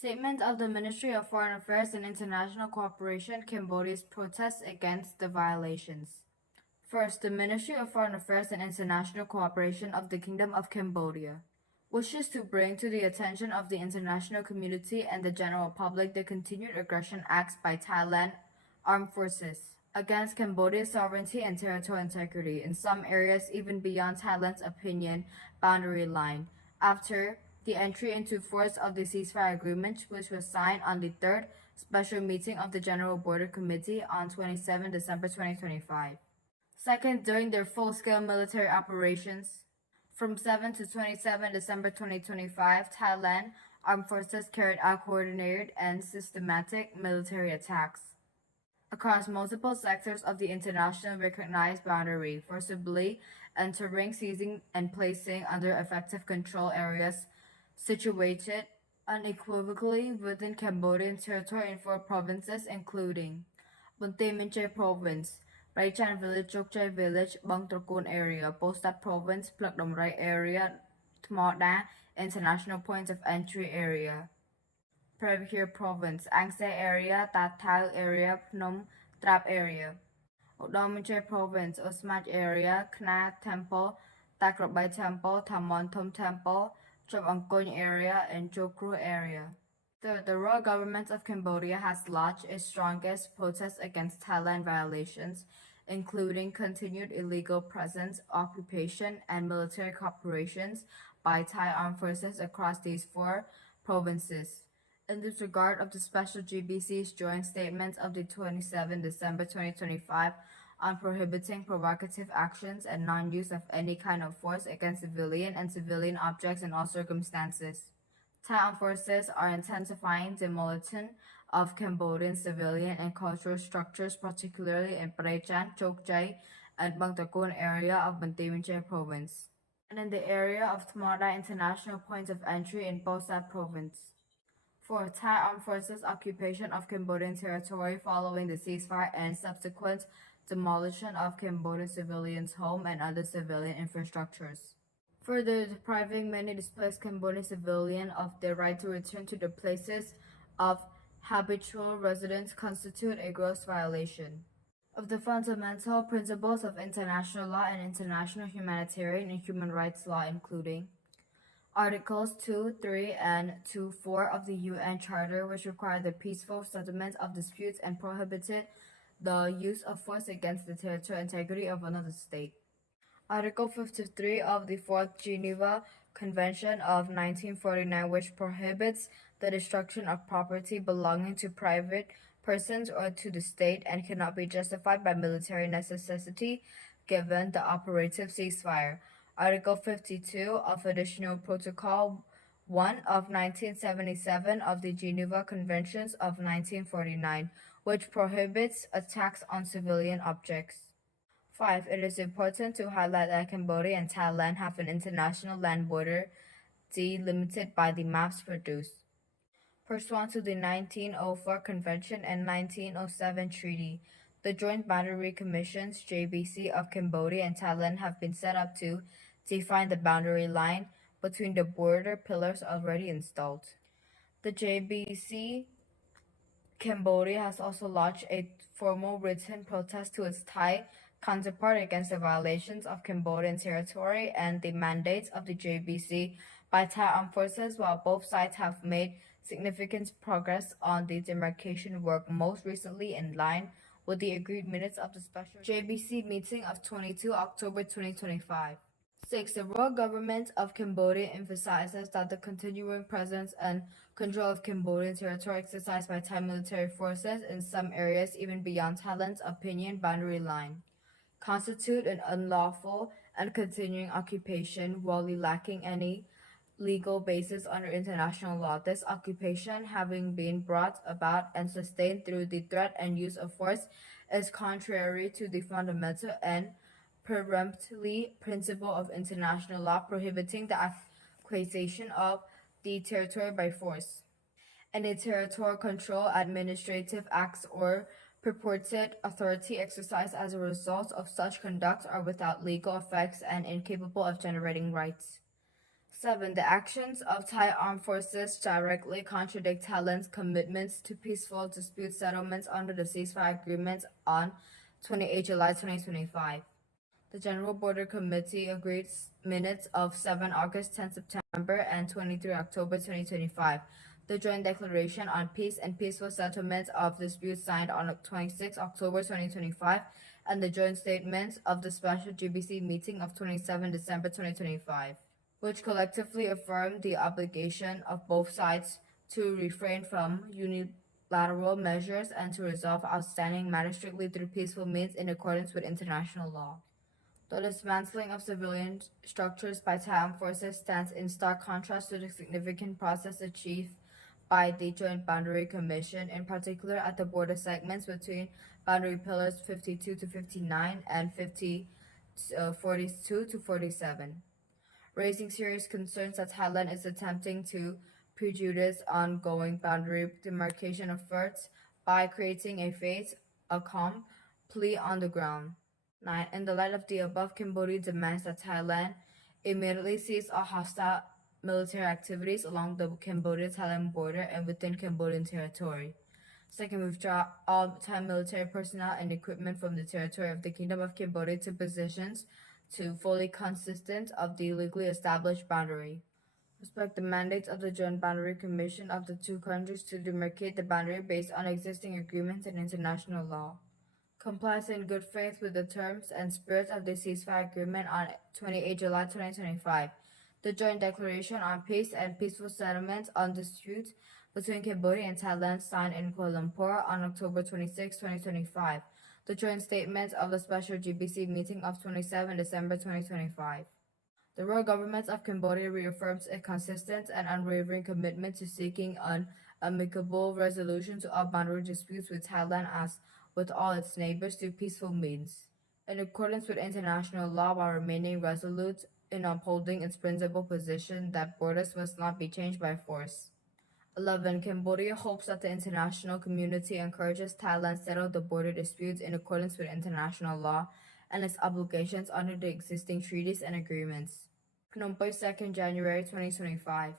Statement of the Ministry of Foreign Affairs and International Cooperation, Cambodia's protests against the violations. First, the Ministry of Foreign Affairs and International Cooperation of the Kingdom of Cambodia wishes to bring to the attention of the international community and the general public the continued aggression acts by Thailand armed forces against Cambodia's sovereignty and territorial integrity, in some areas even beyond Thailand's opinion boundary line, after the entry into force of the ceasefire agreement, which was signed on the third special meeting of the General Border Committee on 27 December 2025. Second, during their full-scale military operations, from 7 to 27 December 2025, Thailand armed forces carried out coordinated and systematic military attacks across multiple sectors of the international recognized boundary, forcibly entering, seizing, and placing under effective control areas situated unequivocally within Cambodian territory in 4 provinces, including Bunte Minche Province, Raichan Village, Chokchai Village, Bang Trakun area, Postat Province, Pluk Domrai area, Tmoda, International Points of Entry area, Prabhir Province, Angse area, Tathal area, Phnom Trap area, Udom Province, Osmaj area, Kna Temple, Takrabai Temple, Thamon Thom Temple, Chop Angkon area, and Chokru area. Third, the royal government of Cambodia has lodged its strongest protests against Thailand violations, including continued illegal presence, occupation, and military operations by Thai armed forces across these 4 provinces. In this regard of the special GBC's joint statement of the 27 December 2025 on prohibiting provocative actions and non-use of any kind of force against civilian and civilian objects in all circumstances. Thai armed forces are intensifying demolition of Cambodian civilian and cultural structures, particularly in Praechan, Chokchai, and Bang Trakun area of Banteay Meanchey Province, and in the area of Tmoda International Point of Entry in Posat Province. Fourth, Thai armed forces occupation of Cambodian territory following the ceasefire and subsequent demolition of Cambodian civilians' home and other civilian infrastructures, further depriving many displaced Cambodian civilians of their right to return to their places of habitual residence, constitute a gross violation of the fundamental principles of international law and international humanitarian and human rights law, including Articles 2, 3, and 2, 4 of the UN Charter, which require the peaceful settlement of disputes and prohibited the use of force against the territorial integrity of another state. Article 53 of the Fourth Geneva Convention of 1949, which prohibits the destruction of property belonging to private persons or to the state and cannot be justified by military necessity given the operative ceasefire. Article 52 of Additional Protocol 1 of 1977 of the Geneva Conventions of 1949, which prohibits attacks on civilian objects. 5. It is important to highlight that Cambodia and Thailand have an international land border delimited by the maps produced pursuant to the 1904 Convention and 1907 Treaty. The Joint Boundary Commissions (JBC) of Cambodia and Thailand have been set up to define the boundary line between the border pillars already installed. The JBC Cambodia has also lodged a formal written protest to its Thai counterpart against the violations of Cambodian territory and the mandates of the JBC by Thai armed forces, while both sides have made significant progress on the demarcation work, most recently in line with the agreed minutes of the special JBC meeting of 22 October 2025. 6. The royal government of Cambodia emphasizes that the continuing presence and control of Cambodian territory exercised by Thai military forces in some areas even beyond Thailand's opinion boundary line constitute an unlawful and continuing occupation while lacking any legal basis under international law. This occupation, having been brought about and sustained through the threat and use of force, is contrary to the fundamental and peremptory principle of international law prohibiting the acquisition of the territory by force. Any territorial control, administrative acts, or purported authority exercised as a result of such conduct are without legal effects and incapable of generating rights. 7. The actions of Thai armed forces directly contradict Thailand's commitments to peaceful dispute settlements under the ceasefire agreement on 28 July 2025. The General Border Committee agreed minutes of 7 August, 10 September, and 23 October 2025. The Joint Declaration on Peace and Peaceful Settlement of Disputes signed on 26 October 2025, and the Joint Statement of the Special GBC meeting of 27 December 2025, which collectively affirmed the obligation of both sides to refrain from unilateral measures and to resolve outstanding matters strictly through peaceful means in accordance with international law. The dismantling of civilian structures by Thai armed forces stands in stark contrast to the significant progress achieved by the Joint Boundary Commission, in particular at the border segments between boundary pillars 52 to 59 and 42 to 47, raising serious concerns that Thailand is attempting to prejudice ongoing boundary demarcation efforts by creating a fait accompli on the ground. 9. In the light of the above, Cambodia demands that Thailand immediately cease all hostile military activities along the Cambodia-Thailand border and within Cambodian territory. 2nd, withdraw all Thai military personnel and equipment from the territory of the Kingdom of Cambodia to positions to fully consistent of the legally established boundary. Respect the mandates of the Joint Boundary Commission of the two countries to demarcate the boundary based on existing agreements and international law. Complies in good faith with the terms and spirit of the ceasefire agreement on 28 July 2025. The Joint Declaration on Peace and Peaceful Settlement on Disputes between Cambodia and Thailand signed in Kuala Lumpur on October 26, 2025. The Joint Statement of the Special GBC meeting of 27 December 2025. The Royal Government of Cambodia reaffirms a consistent and unwavering commitment to seeking an amicable resolution to all boundary disputes with Thailand as with all its neighbors through peaceful means, in accordance with international law, while remaining resolute in upholding its principal position that borders must not be changed by force. 11. Cambodia hopes that the international community encourages Thailand to settle the border disputes in accordance with international law and its obligations under the existing treaties and agreements. Phnom Penh, 2nd January 2025.